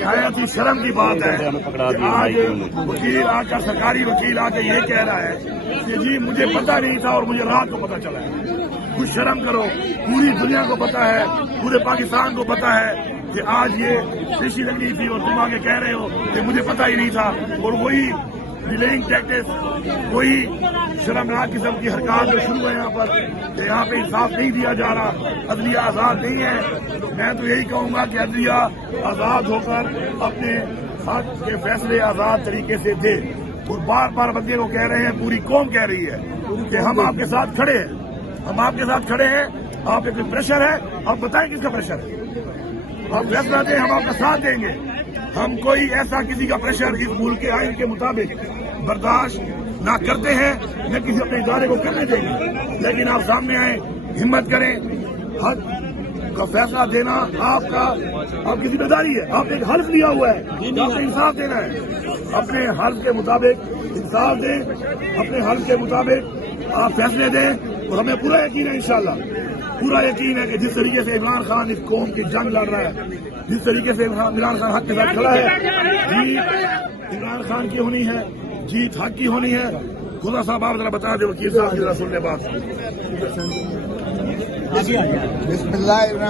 نہایت ہی شرم کی بات ہے کہ آج وکیل آ کر سرکاری وکیل آ کے یہ کہہ رہا ہے کہ جی مجھے پتہ نہیں تھا اور مجھے رات کو پتہ چلا ہے۔ کچھ شرم کرو، پوری دنیا کو پتہ ہے، پورے پاکستان کو پتہ ہے کہ آج یہ پیشی لگنی تھی اور تم آگے کہہ رہے ہو کہ مجھے پتہ ہی نہیں تھا۔ اور وہی ڈیلیئنگ ٹیکٹس، وہی شرمناک قسم کی حرکات جو شروع ہے یہاں پر کہ یہاں پہ انصاف نہیں دیا جا رہا، عدلیہ آزاد نہیں ہے۔ میں تو یہی کہوں گا کہ عدلیہ آزاد ہو کر اپنے حق کے فیصلے آزاد طریقے سے دے۔ اور بار بار بندے کو کہہ رہے ہیں، پوری قوم کہہ رہی ہے کہ ہم آپ کے ساتھ کھڑے ہیں، ہم آپ کے ساتھ کھڑے ہیں۔ آپ پہ کوئی پریشر ہے، آپ بتائیں کس کا پریشر ہے، آپ فیصلہ دیں، ہم آپ کا ساتھ دیں گے۔ ہم کوئی ایسا کسی کا پریشر اس ملک کے آئین کے مطابق برداشت نہ کرتے ہیں، نہ کسی اپنے ادارے کو کرنے دیں گے۔ لیکن آپ سامنے آئیں، ہمت کریں، حق کا فیصلہ دینا آپ کی ذمہ داری ہے۔ آپ نے ایک حلف لیا ہوا ہے، آپ نے انصاف دینا ہے۔ اپنے حلف کے مطابق انصاف دیں، اپنے حلف کے مطابق آپ فیصلے دیں۔ اور ہمیں پورا یقین ہے، انشاءاللہ پورا یقین ہے کہ جس طریقے سے عمران خان اس قوم کی جنگ لڑ رہا ہے، جس طریقے سے عمران خان حق کے ساتھ کھڑا ہے، جیت عمران خان کی ہونی ہے، جیت حق کی ہونی ہے۔ خدا صاحب آپ ذرا بتا دیں، وکیل صاحب کی ذرا سن لیں بات۔ بسم اللہ الرحمن